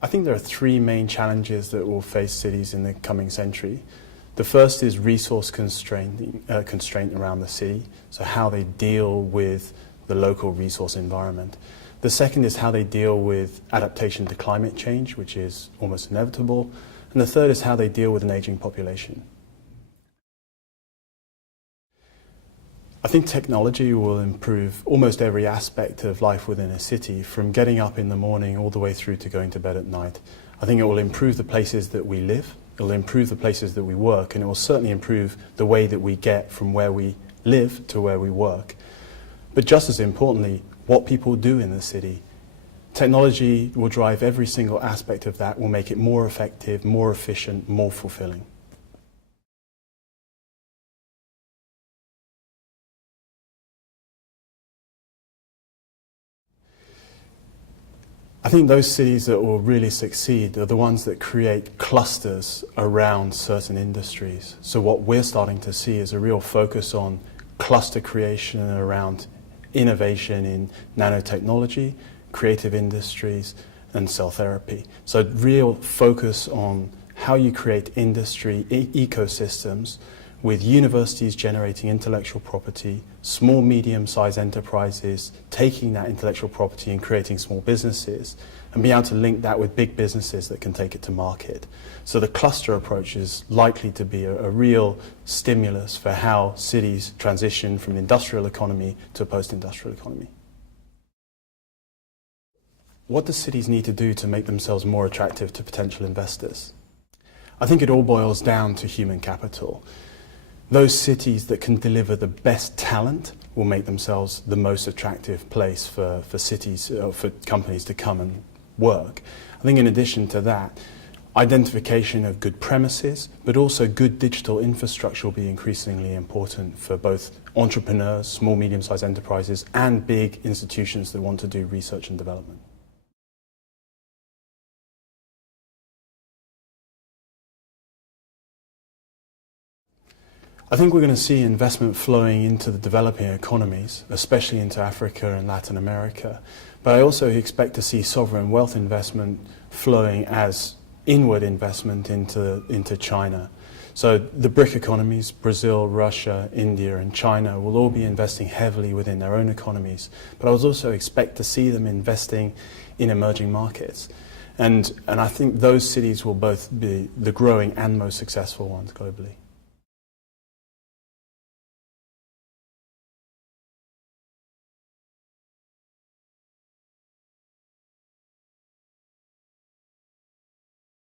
I think there are three main challenges that will face cities in the coming century. The first is resource constraint around the city, so how they deal with the local resource environment. The second is how they deal with adaptation to climate change, which is almost inevitable. And the third is how they deal with an aging population. I think technology will improve almost every aspect of life within a city, from getting up in the morning all the way through to going to bed at night. I think it will improve the places that we live, it will improve the places that we work, and it will certainly improve the way that we get from where we live to where we work. But just as importantly, what people do in the city. Technology will drive every single aspect of that, will make it more effective, more efficient, more fulfilling. I think those cities that will really succeed are the ones that create clusters around certain industries. So what we're starting to see is a real focus on cluster creation around innovation in nanotechnology, creative industries, and cell therapy. So real focus on how you create industry ecosystems with universities generating intellectual property, small, medium-sized enterprises taking that intellectual property and creating small businesses, and be able to link that with big businesses that can take it to market. So the cluster approach is likely to be a real stimulus for how cities transition from an industrial economy to a post-industrial economy. What do cities need to do to make themselves more attractive to potential investors? I think it all boils down to human capital. Those cities that can deliver the best talent will make themselves the most attractive place for companies to come and work. I think in addition to that, identification of good premises, but also good digital infrastructure will be increasingly important for both entrepreneurs, small, medium-sized enterprises, and big institutions that want to do research and development. I think we're going to see investment flowing into the developing economies, especially into Africa and Latin America. But I also expect to see sovereign wealth investment flowing as inward investment into China. So the BRIC economies, Brazil, Russia, India, and China, will all be investing heavily within their own economies. But I would also expect to see them investing in emerging markets. And I think those cities will both be the growing and most successful ones globally.